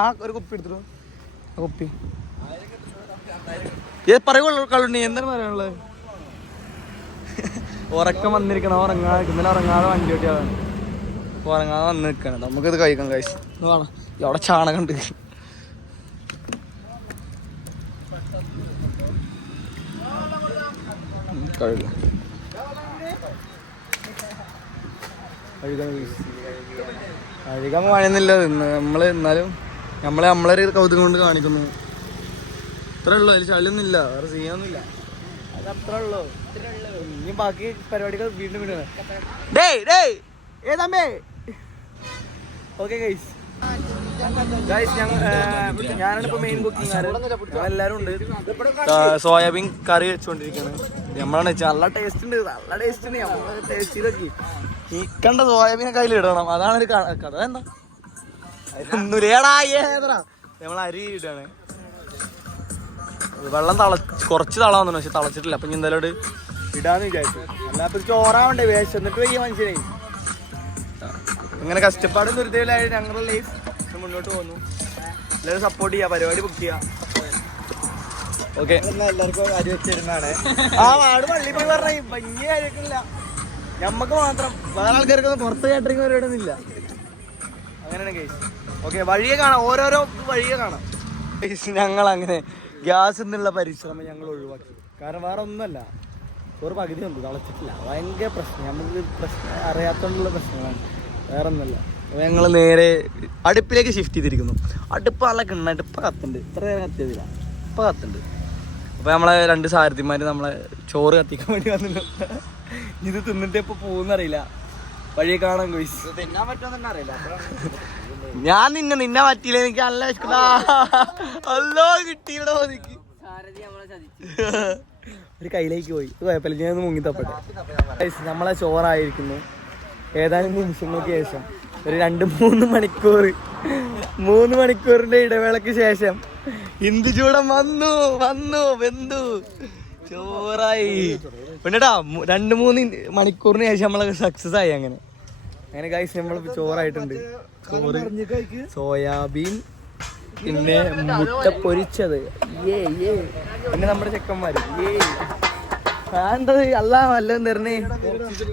ആ ഒരു കുപ്പി എടുത്തിട്ടു. ആ കുപ്പി പറയുള്ളൂ കളുണ്ണി. എന്താണ് പറയാനുള്ളത്? ഉറക്കം വന്നിരിക്കണം. ഇന്നലെ ഉറങ്ങാതെ വണ്ടി ഓട്ടിയാണ്. ഉറങ്ങാതെ വന്ന് നിൽക്കണം. നമുക്കിത് കഴിക്കാം. കഴിച്ചു കാണാം. അവിടെ ചാണകം ഉണ്ട്. കഴുകാൻ പണിയൊന്നുമില്ല. നമ്മള് എന്നാലും നമ്മളൊരു കൗതുകം കൊണ്ട് കാണിക്കുന്നു. ഇത്രേ ഉള്ളൂ. അതിൽ ചളിയൊന്നുമില്ല. വേറെ ചെയ്യാനൊന്നുമില്ല. അത് അത്രേ ഉള്ളൂ. ഇനി ബാക്കി പരിപാടികൾ വീണ്ടും വീണ്ടും. Okay guys. ഞാനാണിപ്പോ മെയിൻ കുക്കിംഗ്. എല്ലാരും ഉണ്ട്. സോയാബീൻ കറി വെച്ചോണ്ടിരിക്കാണ്. നമ്മളാണ് വെച്ചാൽ നല്ല ടേസ്റ്റ് ഉണ്ട്. നല്ല ടേസ്റ്റ് ഉണ്ട്. നമ്മള് ടേസ്റ്റ് ചെയ്തൊക്കെ ഈ കണ്ട സോയാബീനെ കയ്യിൽ ഇടണം. അതാണ് ഒരു കഥ. എന്താ നമ്മൾ അരി ഇടാണ്. വെള്ളം കുറച്ച് തളാന്നു. പക്ഷെ തളച്ചിട്ടില്ല. അപ്പൊ എന്തായാലും ഇടാന്ന് വിചാരിച്ചു. അല്ലാത്ത ചോറാവണ്ടേ വേഷം. എന്നിട്ട് വയ്യ മനുഷ്യനെ. ഇങ്ങനെ കഷ്ടപ്പാടും ദുരിതയിലായി ഞങ്ങളുടെ ലൈഫ് മുന്നോട്ട് പോകുന്നു. എല്ലാവരും സപ്പോർട്ട് ചെയ്യാം. പരിപാടി ബുക്ക് ചെയ്യാം. ഓക്കെ. എല്ലാവർക്കും അരി വെച്ചിരുന്നാണ്. ആ വാട് പള്ളി പോയി പറഞ്ഞ ഭംഗി കാര്യമൊന്നുമില്ല. ഞമ്മക്ക് മാത്രം. വേറെ ആൾക്കാർക്കൊന്നും പുറത്ത് കാറ്ററിംഗ് പരിപാടിയൊന്നും ഇല്ല. അങ്ങനെയാണ് കേസ്. ഓക്കെ. വഴിയെ കാണാം. ഓരോരോ വഴിയെ കാണാം. ഞങ്ങളങ്ങനെ ഗ്യാസ് എന്നുള്ള പരിശ്രമം ഞങ്ങൾ ഒഴിവാക്കി. കാരണം വേറെ ഒന്നുമല്ല. ഒരു പകുതി ഉണ്ട്. തളച്ചിട്ടില്ല. ഭയങ്കര പ്രശ്നം. നമുക്ക് പ്രശ്നം അറിയാത്തോണ്ടുള്ള പ്രശ്നങ്ങളാണ്. വേറെ ഒന്നുമല്ല. അപ്പോൾ ഞങ്ങൾ നേരെ അടുപ്പിലേക്ക് ഷിഫ്റ്റ് ചെയ്തിരിക്കുന്നു. അടുപ്പ് നല്ല കിണ്ണായിട്ട് ഇപ്പം കത്തുണ്ട്. ഇത്ര നേരം കത്തിയതില്ല. ഇപ്പം കത്തുണ്ട്. അപ്പോൾ നമ്മളെ 2 സാരഥിമാർ നമ്മളെ ചോറ് കത്തിക്കാൻ വേണ്ടി വന്നില്ല. ഇത് തിന്നിട്ട് ഇപ്പോൾ പോകുന്നറിയില്ല. വഴിയെ കാണാൻ കോയിസ്. തിന്നാൻ പറ്റുമെന്ന് അറിയില്ല. ഞാൻ നിന്നെ പറ്റിയില്ല. എനിക്ക് നല്ല അല്ലോ കിട്ടിയുടെ എനിക്ക് ഒരു കയ്യിലേക്ക് പോയി. കുഴപ്പമില്ല. ഞാൻ ഒന്ന് മുങ്ങി തപ്പട്ടെ. നമ്മളെ ചോറായിരിക്കുന്നു. ഏതാനും നിമിഷങ്ങൾക്ക് ശേഷം ഒരു 2-3 മണിക്കൂറിന്റെ ഇടവേളക്ക് ശേഷം ഇന്ദുചൂടൻ വന്നു വെന്തു ചോറായി. പിന്നെടാ 2-3 മണിക്കൂറിന് ശേഷം നമ്മളെ സക്സസ് ആയി. അങ്ങനെ ഗൈസ് നമ്മൾ ചോറായിട്ടുണ്ട്. ചോറ്, സോയാബീൻ, പിന്നെ മുട്ട പൊരിച്ചത്, പിന്നെ നമ്മുടെ ചെക്കന്മാര് എന്തത് അല്ല വല്ലതും തരണേ.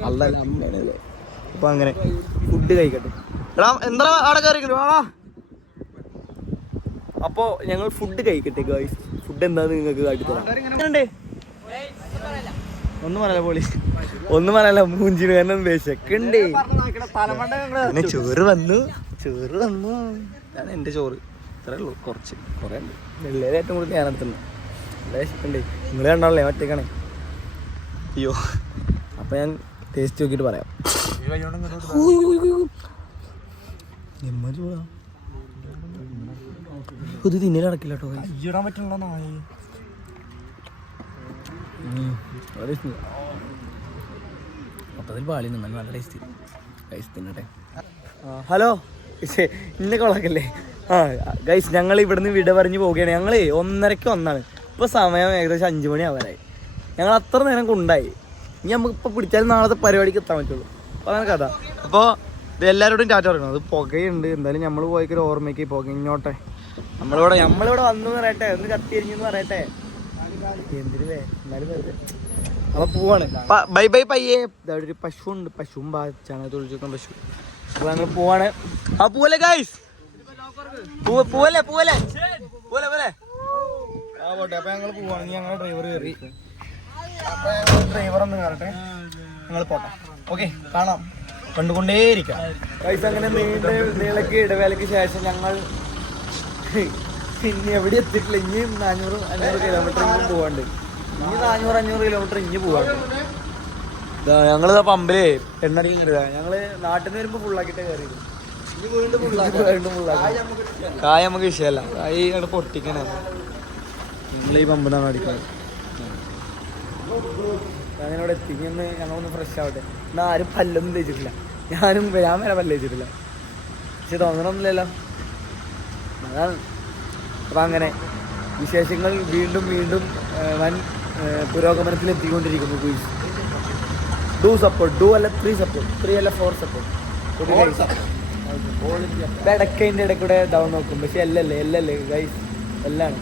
അല്ല അമ്മയാണല്ലേ. അപ്പൊ അങ്ങനെ ഫുഡ് കഴിക്കട്ടെ. എടാ എന്താ അവിടെ കയറിക്കോ. അപ്പോ ഞങ്ങൾ ഫുഡ് കഴിക്കട്ടെ ഗൈസ്. ഫുഡ് എന്താന്ന് നിങ്ങൾക്ക് കാട്ടിത്തരാം. ഒന്നും പറയല പോളീസ്. ഒന്നും പറയല. മൂഞ്ചിന് കാരണം വിശക്കുണ്ടേ. പിന്നെ ചോറ് വന്നു. ഇതാണ് എന്റെ ചോറ്. ഇത്രേ ഉള്ളൂ. കുറേ ഉണ്ട്. വെള്ളേരെ ഏറ്റവും കൂടുതൽ ഞാനെടുത്തുണ്ട്. നല്ല വിശക്കുണ്ടേ. നിങ്ങൾ കണ്ടാണല്ലേ ഒറ്റക്കാണേ. അയ്യോ. അപ്പൊ ഞാൻ ടേസ്റ്റ് നോക്കിയിട്ട് പറയാം. ഇത് തിന്നൽ നടക്കില്ല കേട്ടോ. ഇടാൻ പറ്റുള്ള നായി. മൊത്തത്തിൽ പാളി നിന്നാൽ നല്ല ടേസ്റ്റ്. ഗൈസ് തിന്നട്ടെ. ഹലോ ഇന്നെ കൊളാക്കല്ലേ. ഗൈസ് ഞങ്ങൾ ഇവിടുന്ന് വിട പറഞ്ഞു പോവുകയാണ്. ഞങ്ങൾ 1:30 വന്നാണ്. ഇപ്പോൾ സമയം ഏകദേശം 5 മണി ആവാറായി. ഞങ്ങൾ അത്ര നേരം കൊണ്ടായി. ഇനി നമുക്കിപ്പോൾ പിടിച്ചാലും നാളത്തെ പരിപാടിക്ക് എത്താൻ പറ്റുള്ളൂ. അപ്പോൾ അതാണ് കഥ. അപ്പോൾ ഇത് എല്ലാവരോടും ടാറ്റ പറയണം. അത് പുകയുണ്ട്. എന്തായാലും നമ്മൾ പോയിക്കൊരു ഓർമ്മയ്ക്ക് പുകഞ്ഞോട്ടെ. നമ്മളിവിടെ വന്നു എന്ന് പറയട്ടെ. ഒന്ന് കത്തിരിഞ്ഞെന്ന് പറയട്ടെ. എന്തിനു എന്നാലും വെറുതെ. അപ്പോൾ പോവാണ്. ബൈ പയ്യേ. അവിടെ ഒരു പശു ഉണ്ട്. പശുവും ബാച്ചാണ് തൊഴിച്ചേക്കാൻ പശു. അപ്പോൾ ഞങ്ങൾ പോവാണ്. പോവല്ലേ ഗൈസ്. പോവല്ലേ. പോട്ടെ. അപ്പോൾ ഞങ്ങൾ പോവാണെങ്കിൽ ഞങ്ങളുടെ ഡ്രൈവർ കയറി. അപ്പോൾ ഡ്രൈവർ ഒന്ന് കയറട്ടെ. ഞങ്ങൾ പോട്ടെ. ഓക്കെ. കാണാം. കണ്ടുകൊണ്ടേയിരിക്കാം ഗൈസ്. അങ്ങനെ നീളക്ക് ഇടവേളയ്ക്ക് ശേഷം ഞങ്ങൾ പിന്നെ എവിടെ എത്തിയിട്ടില്ല. ഇനി 400-500 കിലോമീറ്റർ ഇങ്ങും പോകാണ്ട്. ഇനി 400-500 കിലോമീറ്റർ ഇനി പോകാണ്ട്. ഞങ്ങളിതാ പമ്പിലേ എണ്ണടിക്കും കയറുക. ഞങ്ങള് നാട്ടിൽ നിന്ന് വരുമ്പോൾ ഫുള്ളാക്കിയിട്ടേ കയറിയത്. ഇനി വീണ്ടും ഫുള്ളാക്കി. കായ നമുക്ക് വിഷയമല്ല. കായ് അവിടെ പൊട്ടിക്കണേ. നിങ്ങൾ ഈ പമ്പിനാണ് അടിക്കുന്നത്. അങ്ങനെ അവിടെ എത്തി. ഇന്ന് ഞങ്ങളൊന്ന് ഫ്രഷ് ആവട്ടെ. എന്നാൽ ആരും പല്ലൊന്നും തേച്ചിട്ടില്ല. ഞാൻ വരെ പല്ല് തേച്ചിട്ടില്ല. പക്ഷെ തോന്നണമൊന്നുമില്ലല്ലോ. അതാണ്. അപ്പം അങ്ങനെ വിശേഷങ്ങൾ വീണ്ടും വൻ പുരോഗമനത്തിൽ എത്തിക്കൊണ്ടിരിക്കുന്നു. Do support. 2 അല്ല 3 സപ്പോർട്ട്. 3 അല്ല 4 സപ്പോർട്ട്. ഇടയ്ക്കതിൻ്റെ ഇടയ്ക്കൂടെ ഡൗൺ നോക്കും. പക്ഷെ എല്ലല്ലേ ഗൈസ്, എല്ലാണ്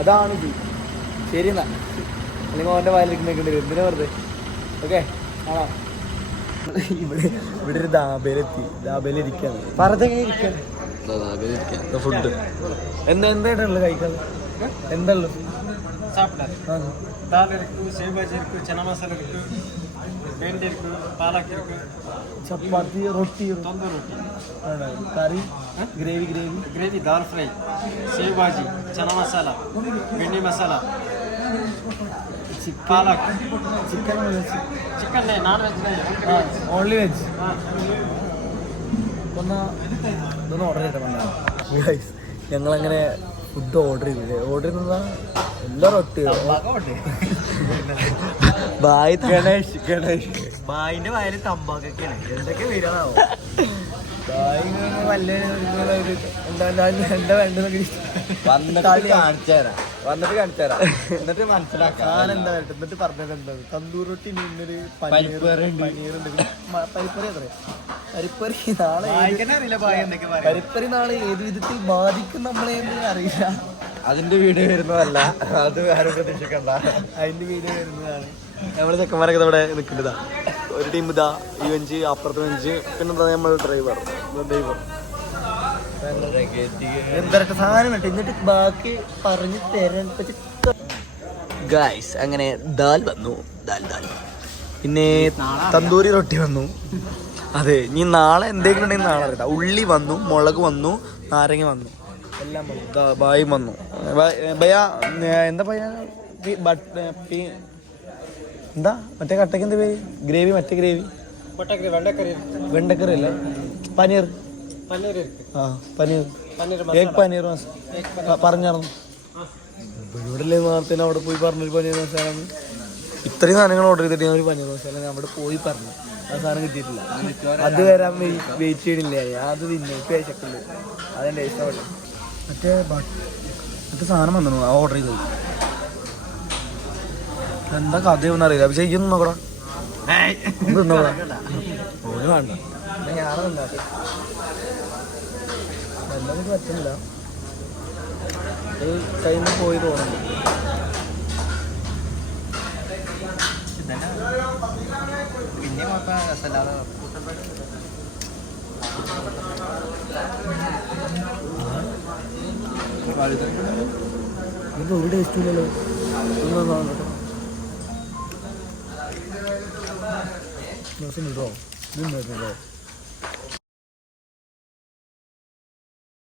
അതാണ് ഇത്. ശരി എന്നാ, അല്ലെങ്കിൽ ഓൻ്റെ വായിലേക്ക് നിൽക്കേണ്ടി വരും. എന്തിനാ വെറുതെ. ഓക്കെ ആണോ? ഇവിടെ ഒരു ദാബേലിരിക്കാണ്. പറഞ്ഞെങ്ങനെ ഇരിക്കാണ് ഫുഡ് എന്തായിട്ടുള്ളത് കഴിക്കാൻ? എന്താ ഉള്ളത്? Chapati, roti, curry, gravy, dal fry, sev bhaji, chana masala, വെണ്ണി മസാല, ചിക്കൻ ഓൺലി വെജ്. ഇതൊന്ന് ഓർഡർ ചെയ്തിട്ടുണ്ടോ? ഞങ്ങളങ്ങനെ ഫുഡ് ഓർഡർ ചെയ്തില്ലേ? ഓർഡർ ചെയ്യുന്നതാ എല്ലാ റൊട്ടിയോ ബായ് ഗണേഷ് ബായിന്റെ വയല് തമ്പാക്കൊക്കെയാണ്. എന്തൊക്കെ വരാനാവോ ബായി വല്ല എന്താ വേണ്ടതൊക്കെ വന്നിട്ട് കാണിച്ചു തരാം. എന്നിട്ട് മനസ്സിലാക്കാൻ എന്താ വേണ്ടത്. എന്നിട്ട് പറഞ്ഞത് എന്താ? തന്തൂർ റൊട്ടി, മീനൊരു പനീറുണ്ട്. പരിപ്പറി എത്ര? പരിപ്പറി നാളെ ഏത് വിധത്തിൽ ബാധിക്കും നമ്മളെ അറിയില്ല. അതിന്റെ വീഡിയോ വരുന്നതല്ല, അത് വേറെ പ്രതീക്ഷിക്കണ്ട. അതിന്റെ വീഡിയോ വരുന്നതാണ്. നമ്മള് ചെക്കന്മാരൊക്കെ ഇവിടെ നിൽക്കേണ്ടതാ. ഒരു ടീം ഇതാ ഈ ബെഞ്ച്, അപ്പുറത്തെ ബെഞ്ച്, പിന്നെന്താ നമ്മൾ ഡ്രൈവർ എന്തരട്ടെ സാധനം കേട്ടോ. എന്നിട്ട് ബാക്കി പറഞ്ഞു തരാൻ ഗായ്സ്. അങ്ങനെ ദാൽ വന്നു, ദാൽ പിന്നെ തന്തൂരി റൊട്ടി വന്നു. അതെ, ഇനി നാളെ എന്തെങ്കിലും ഉണ്ടെങ്കിൽ നാളെ അറിയാം. ഉള്ളി വന്നു, മുളക് വന്നു, നാരങ്ങ വന്നു, എല്ലാം വന്നു. ബായും വന്നു. ഭയ എന്താ ഭയ എന്താ മറ്റേ കട്ടക്ക് എന്താ പേര്? ഗ്രേവി, മറ്റേ ഗ്രേവി വെണ്ടക്കറി അല്ലേ? പനീർ പനീർ പറഞ്ഞായിരുന്നു. ഇവിടെ നേരത്തെ അവിടെ പോയി പറഞ്ഞൊരു പനീർ മസാല. ഇത്രയും സാധനങ്ങൾ ഓർഡർ ചെയ്തിട്ട് ഞാൻ ഒരു പനീർ മസാല ഞാൻ അവിടെ പോയി പറഞ്ഞു. ആ സാധനം കിട്ടിയിട്ടില്ല. അത് വരാൻ വെയിറ്റ് ചെയ്യണില്ലേ? അത് തിന്നു വിശക്കുള്ളൂ. അതെൻ്റെ ഇഷ്ടപ്പെട്ടു. മറ്റേ സാധനം വന്നു ഓർഡർ ചെയ്തത്. എന്താ കഥയൊന്നും അറിയില്ല. പക്ഷെ ഇതൊന്നും നോക്കടാ, നോക്കടാ ഓന് വേണ്ട. ഞാനല്ല എന്താ പറ്റുന്നില്ല. ഒരു ടൈം പോയി തോന്നുന്നു. പിന്നെ ഇത് ഒരു ടേസ്റ്റ് ഇല്ലല്ലോ. ഇട്ടോ